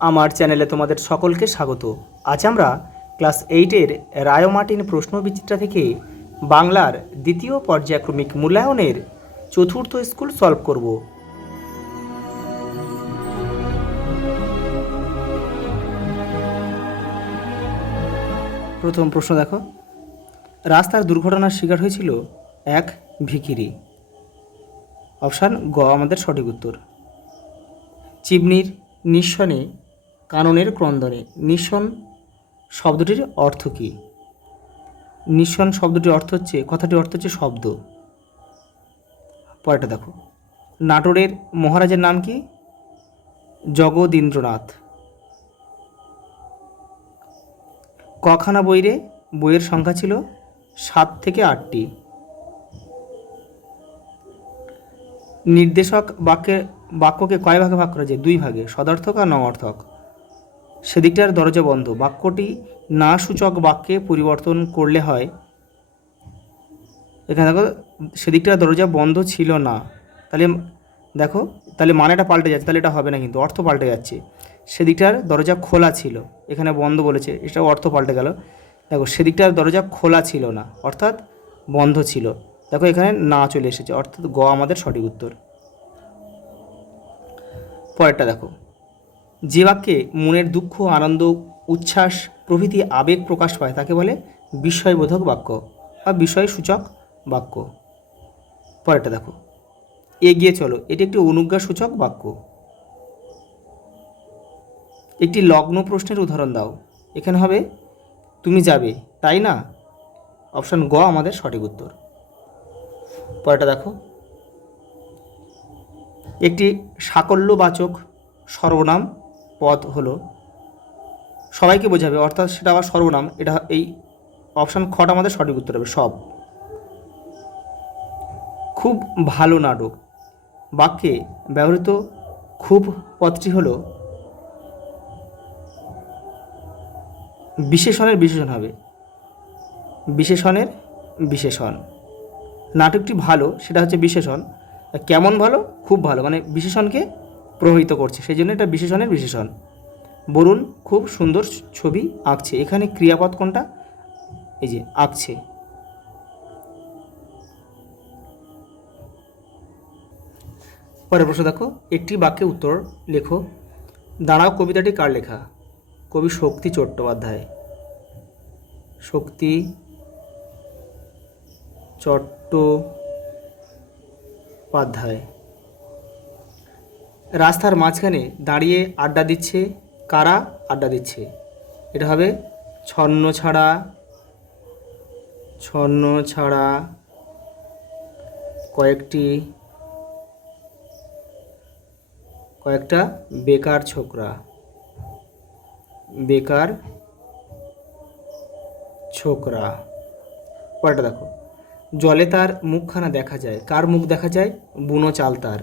আমার চ্যানেলে তোমাদের সকলকে স্বাগত। আজ আমরা ক্লাস 8-এর রায় মার্টিন প্রশ্নবিচিত্রা থেকে বাংলার দ্বিতীয় পর্যায়ক্রমিক মূল্যায়নের চতুর্থ স্কুল সলভ করব। প্রথম প্রশ্ন দেখো, রাস্তার দুর্ঘটনার শিকার হয়েছিল এক ভিখিরি। অপশান গ আমাদের সঠিক উত্তর। চিমনির নিঃসনে কাননের ক্রন্দনে। নিঃসন শব্দটির অর্থ কী? নিঃসন শব্দটির অর্থ হচ্ছে, কথাটির অর্থ হচ্ছে শব্দ। পরেরটা দেখো, নাটোরের মহারাজের নাম কি? জগদীন্দ্রনাথ। কখানা বইরে বইয়ের সংখ্যা ছিল 7 থেকে 8টি। নির্দেশক বাক্যকে কয় ভাগে ভাগ করা যায়? 2 ভাগে, সদর্থক আর নঙর্থক। সেদিকটার দরজা বন্ধ। বাক্যটি না সূচক বাক্যে পরিবর্তন করলে হয়, এখানে দেখো সেদিকটার দরজা বন্ধ ছিল না, তাহলে দেখো তাহলে মানেটা পাল্টে যাচ্ছে, তাহলে এটা হবে না, কিন্তু অর্থ পাল্টে যাচ্ছে। সেদিকটার দরজা খোলা ছিল, এখানে বন্ধ বলেছে, এটা অর্থ পাল্টে গেল। দেখো সেদিকটার দরজা খোলা ছিল না অর্থাৎ বন্ধ ছিল। দেখো এখানে না চলে এসেছে, অর্থাৎ গ আমাদের সঠিক উত্তর। পরেরটা দেখো, যে বাক্যে মনের দুঃখ, আনন্দ, উচ্ছ্বাস প্রভৃতি আবেগ প্রকাশ পায় তাকে বলে বিস্ময়বোধক বাক্য বা বিস্ময়সূচক বাক্য। পরেরটা দেখো, এগিয়ে চলো, এটি একটি অনুজ্ঞাসূচক বাক্য। একটি লগ্ন প্রশ্নের উদাহরণ দাও। এখানে হবে তুমি যাবে তাই না। অপশান গ আমাদের সঠিক উত্তর। পরেরটা দেখো, একটি সাকল্যবাচক সর্বনাম পদ হলো, সবাইকে বোঝাবে অর্থাৎ সেটা আবার সর্বনাম, এটা এই অপশান খটা আমাদের সঠিক উত্তর হবে সব। খুব ভালো নাটক বাক্যে ব্যবহৃত খুব পদটি হলো বিশেষণের বিশেষণ হবে, বিশেষণের বিশেষণ। নাটকটি ভালো সেটা হচ্ছে বিশেষণ, কেমন ভালো, খুব ভালো, মানে বিশেষণকে প্রভাবিত করছে, সেই জন্য এটা বিশেষণের বিশেষণ। বরুণ খুব সুন্দর ছবি আঁকছে, এখানে ক্রিয়াপদ কোনটা? এই যে আঁকছে। পরের প্রশ্ন দেখো, একটি বাক্যে উত্তর লেখো। দাঁড়াও কবিতাটি কার লেখা? কবি শক্তি চট্টোপাধ্যায়। শক্তি চট্টোপাধ্যায়। রাস্তার মাঝখানে দাঁড়িয়ে আড্ডা দিচ্ছে, কারা আড্ডা দিচ্ছে? এটা হবে ছন্ন ছাড়া কয়েকটা বেকার ছোকরা। পরেরটা দেখো, জলে তার মুখখানা দেখা যায়, কার মুখ দেখা যায়? বুনো চালতার।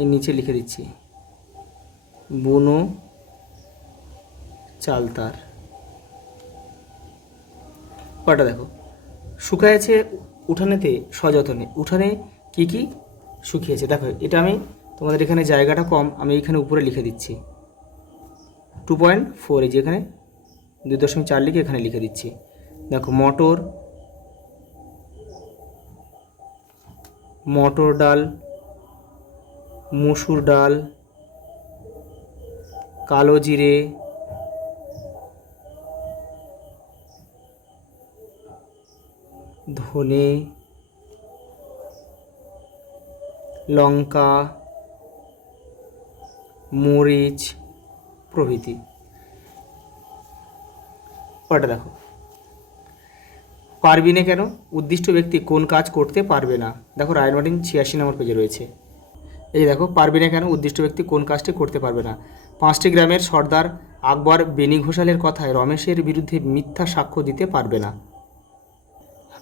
এর নিচে লিখে দিচ্ছি বুনো চালতার। পরেরটা দেখো, শুকায়েছে উঠানেতে সযতনে। উঠানে কি কি শুকিয়েছে? দেখো এটা আমি তোমাদের এখানে জায়গাটা কম, আমি এখানে উপরে লিখে দিচ্ছি 2.4, এই যে এখানে 2.4 লিখে এখানে লিখে দিচ্ছি। দেখো মটর ডাল, মসুর ডাল, কালো জিরে, ধনে, লঙ্কা, মরিচ প্রভৃতি। পরেরটা দেখো, পারবি না কেন? উদ্দিষ্ট ব্যক্তি কোন কাজ করতে পারবে না? দেখো রায় মার্টিন 86 নম্বর পেজে রয়েছে। এই দেখো, পারবি না কেন, উদ্দিষ্ট ব্যক্তি কোন কাজটি করতে পারবে না? 5টি গ্রামের সর্দার আকবর বেনি ঘোষালের কথায় রমেশের বিরুদ্ধে মিথ্যা সাক্ষ্য দিতে পারবে না।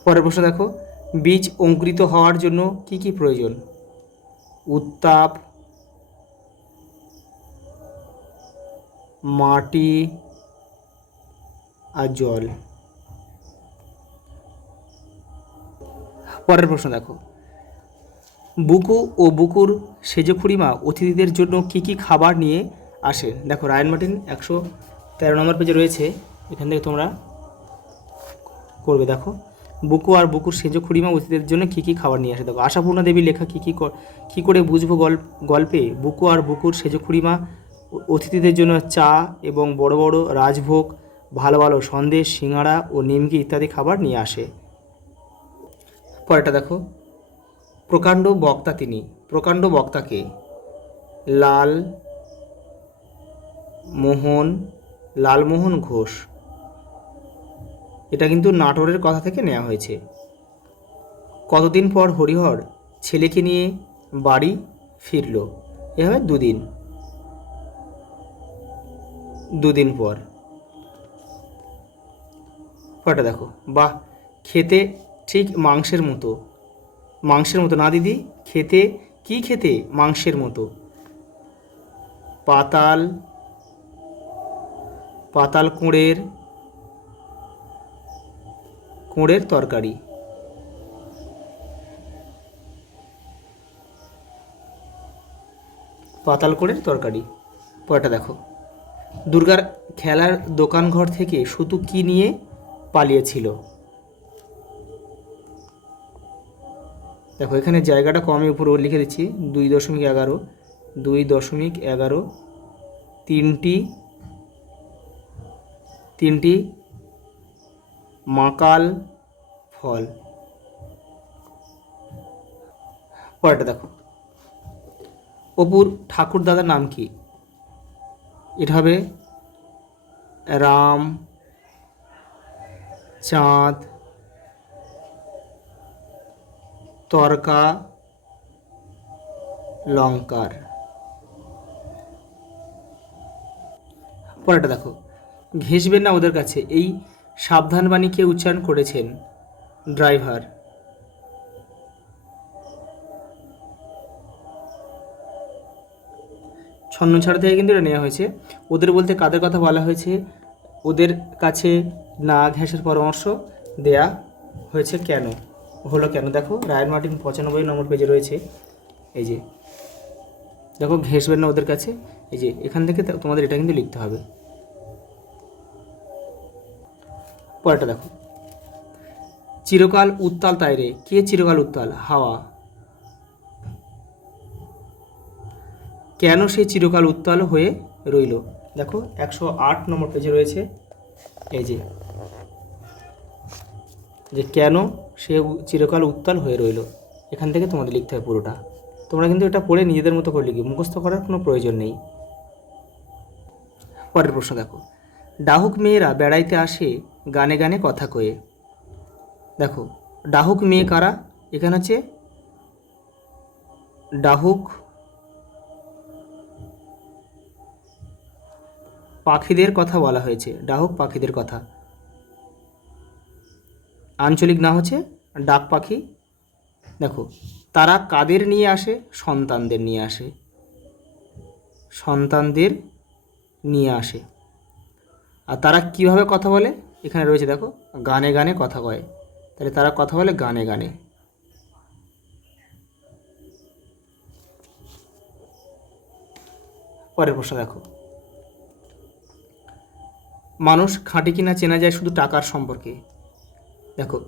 পরের প্রশ্ন দেখো, বীজ অঙ্কুরিত হওয়ার জন্য কি কি প্রয়োজন? উত্তাপ, মাটি আর জল। পরের প্রশ্ন দেখো, বুকু ও বুকুর সেজ খুড়িমা অতিথিদের জন্য কি কি খাবার নিয়ে আসে? দেখো রায়ান মার্টিন 113 নম্বর পেজে রয়েছে, এখান থেকে তোমরা করবে। দেখো বুকু আর বুকুর সেজ খুড়িমা অতিথিদের জন্য কি কি খাবার নিয়ে আসে। দেখো আশাপূর্ণা দেবী লেখা কী করে বুঝবো গল্পে বুকু আর বুকুর সেজ খুড়িমা অতিথিদের জন্য চা এবং বড় বড় রাজভোগ, ভালো ভালো সন্দেশ, সিঙাড়া ও নিমকি ইত্যাদি খাবার নিয়ে আসে। পরেরটা দেখো, প্রকাণ্ড বক্তা তিনি। প্রকাণ্ড বক্তাকে লালমোহন ঘোষ। এটা কিন্তু নাটোরের কথা থেকে নেওয়া হয়েছে। কতদিন পর হরিহর ছেলেকে নিয়ে বাড়ি ফিরল? এভাবে দুদিন পর। পরটা দেখো, বাহ, খেতে ঠিক মাংসের মতো না দিদি, খেতে মাংসের মতো। পাতাল কোড়ের তরকারি। পাতাল কোড়ের তরকারি। পরেরটা দেখো, দুর্গার খেলার দোকানঘর থেকে শুধু কি নিয়ে পালিয়েছিল? দেখো এখানে জায়গাটা কমে উপর লিখে দিচ্ছি, 2.11 তিনটি মাকাল ফল। পরেরটা দেখো, অপুর ঠাকুর দাদার নাম কি? এটা হবে রাম, চাঁদ, তর্কা, লঙ্কার। পরেরটা দেখো, ঘেঁষবেন না ওদের কাছে, এই সাবধানবাণী কে উচ্চারণ করেছেন? ড্রাইভার। ছন্নছাড়া থেকে কিন্তু এটা নেওয়া হয়েছে। ওদের বলতে কাদের কথা বলা হয়েছে? ওদের কাছে না ঘেঁষের পরামর্শ দেয়া হয়েছে কেন? দেখো রায়ান মার্টিন 95 নম্বর পেজে রয়েছে। এই যে দেখো, ঘেঁষবেন না ওদের কাছে, এই যে এখান থেকে তোমাদের এটা কিন্তু লিখতে হবে। পরেরটা দেখো, চিরকাল উত্তাল তাই রে। কে চিরকাল উত্তাল? হাওয়া। কেন সে চিরকাল উত্তাল হয়ে রইল? দেখো 108 নম্বর পেজে রয়েছে। এই যে কেন সে চিরকাল উত্তাল হয়ে রইল, এখান থেকে তোমাদের লিখতে হবে পুরোটা। তোমরা কিন্তু এটা পড়ে নিজেদের মতো করে লিখবে, মুখস্থ করার কোনো প্রয়োজন নেই। পরের প্রশ্ন দেখো, ডাহুক মেয়েরা বেড়াইতে আসে গানে গানে কথা কয়ে। দেখো ডাহুক মেয়ে কারা? এখানে হচ্ছে ডাহুক পাখিদের কথা বলা হয়েছে, ডাহুক পাখিদের কথা। আঞ্চলিক না হচ্ছে ডাক পাখি। দেখো তারা কাদের নিয়ে আসে? সন্তানদের নিয়ে আসে। আর তারা কিভাবে কথা বলে? এখানে রয়েছে দেখো, গানে গানে কথা কয়। তাহলে তারা কথা বলে গানে গানে। পরের প্রশ্ন দেখো, মানুষ খাঁটি কিনা চেনা যায় শুধু টাকার সম্পর্কে। দেখো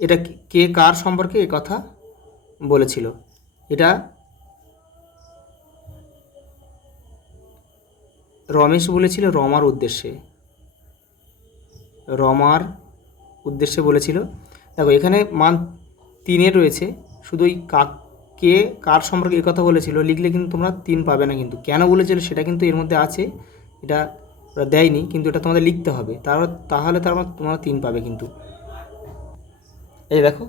এটা কে কার সম্পর্কে এ কথা বলেছিল? এটা রমেশ বলেছিল রমার উদ্দেশ্যে বলেছিল। দেখো এখানে মান 3 রয়েছে, শুধু ওই কে কার সম্পর্কে এ কথা বলেছিল লিখলে কিন্তু তোমরা 3 পাবে না। কিন্তু কেন বলেছিল সেটা কিন্তু এর মধ্যে আছে, এটা ওরা দেয়নি, কিন্তু এটা তোমাদের লিখতে হবে। তাহলে তোমরা 3 পাবে। কিন্তু এই দেখো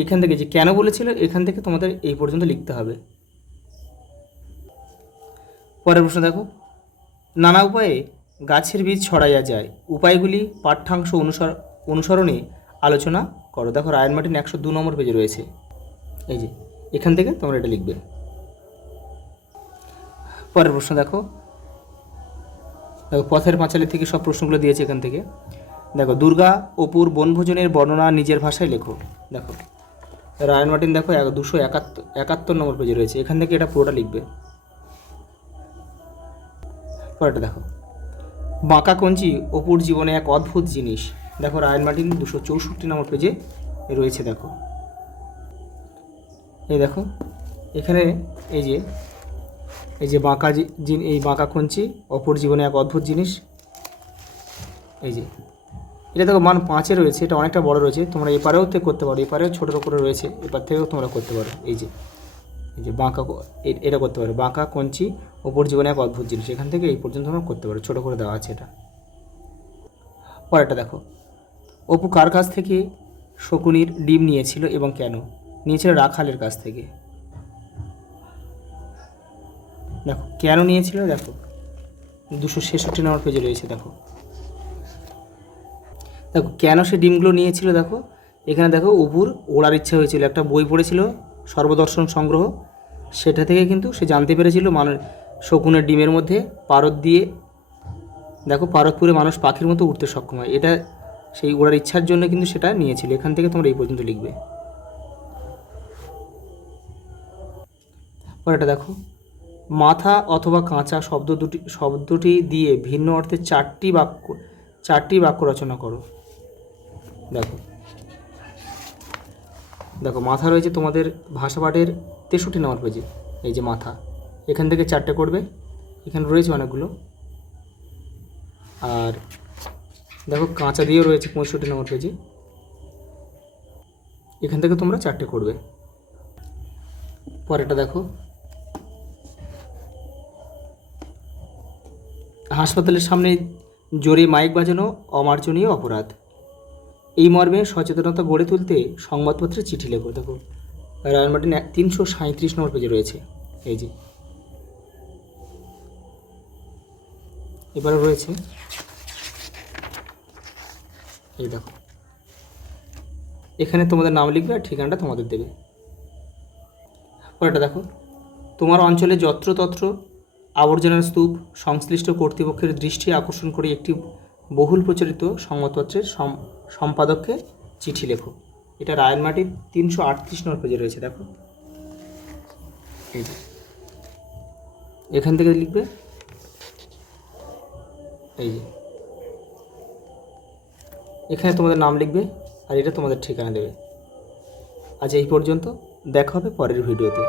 এইখান থেকে যে কেন বলেছিল, এখান থেকে তোমাদের এই পর্যন্ত লিখতে হবে। পরের প্রশ্ন দেখো, নানা উপায়ে গাছের বীজ ছড়াইয়া যায়, উপায়গুলি পাঠ্যাংশ অনুসরণে আলোচনা করো। দেখো রায়ান মার্টিন 102 নম্বর পেজে রয়েছে। এই যে এখান থেকে তোমরা এটা লিখবে। পরের প্রশ্ন দেখো, পথের পাঁচালী থেকে সব প্রশ্নগুলো দিয়েছে এখান থেকে। দেখো দুর্গা অপুর বনভোজনের বর্ণনা নিজের ভাষায় লেখো। দেখো রায়ন মার্টিন দেখো 271 নম্বর পেজে রয়েছে, এখান থেকে এটা পুরোটা লিখবে। পরেরটা দেখো, বাঁকা কঞ্চি অপুর জীবনে এক অদ্ভুত জিনিস। দেখো রায়ন মার্টিন 264 নম্বর পেজে রয়েছে। দেখো এই দেখো এখানে এই যে বাঁকা এই বাঁকা কঞ্চি অপুর জীবনে এক অদ্ভুত জিনিস, এই যে এটা দেখো মান 5-এ রয়েছে, এটা অনেকটা বড় রয়েছে, তোমরা এপারেও করতে পারো, এপারেও ছোটোর করে রয়েছে, এপার থেকেও তোমরা করতে পারো। এই যে বাঁকা এটা করতে পারো, বাঁকা কঞ্চি অপুর জীবনে এক অদ্ভুত জিনিস, এখান থেকে এই পর্যন্ত তোমরা করতে পারো, ছোটো করে দেওয়া আছে এটা। পরেরটা দেখো, অপু কার কাছ থেকে শকুনির ডিম নিয়েছিল এবং কেন? নিয়েছিল রাখালের কাছ থেকে। দেখো কেন নিয়েছিল, দেখো 266 নম্বর পেজে রয়েছে। দেখো কেন সে ডিমগুলো নিয়েছিল, দেখো এখানে দেখো অপুর ওড়ার ইচ্ছা হয়েছিল, একটা বই পড়েছিল সর্বদর্শন সংগ্রহ, সেটা থেকে কিন্তু সে জানতে পেরেছিল শকুনের ডিমের মধ্যে পারদ দিয়ে, দেখো পারদপুরে মানুষ পাখির মতো উঠতে সক্ষম হয়, এটা সেই ওড়ার ইচ্ছার জন্য কিন্তু সেটা নিয়েছিল। এখান থেকে তোমরা এই পর্যন্ত লিখবে। পরেরটা দেখো, মাথা অথবা কাঁচা শব্দটি দিয়ে ভিন্ন অর্থে চারটি বাক্য রচনা করো। দেখো মাথা রয়েছে তোমাদের ভাষা পাঠের 63 নম্বর পেজে, এই যে মাথা, এখান থেকে 4টে করবে, এখানে রয়েছে অনেকগুলো। আর দেখো কাঁচা দিয়েও রয়েছে 65 নম্বর পেজে, এখান থেকে তোমরা 4টে করবে। পরেরটা দেখো, হাসপাতালের সামনে জোরে মাইক বাজানো অমার্জনীয় অপরাধ। এই মর্মে সচেতনতা গড়ে তুলতে সংবাদপত্রে চিঠি লেখো। দেখো রায়ন মার্টিন 337 নম্বর পেজে রয়েছে, এই যে এবারে রয়েছে, এই দেখো এখানে তোমাদের নাম লিখবে আর ঠিকানাটা তোমাদের দেবে। পরেরটা দেখো, তোমার অঞ্চলে যত্রতত্র আবর্জনার স্তূপ সংশ্লিষ্ট কর্তৃপক্ষের দৃষ্টি আকর্ষণ করে একটি বহুল প্রচারিত সংবাদপত্রের সম্পাদককে চিঠি লেখো। এটা রায়ন মার্টিন 338 নম্বর পেজে রয়েছে। দেখো এই যে এখান থেকে লিখবে, এই যে এখানে তোমাদের নাম লিখবে আর এটা তোমাদের ঠিকানা দেবে। আজ এই পর্যন্ত, দেখা হবে পরের ভিডিওতে।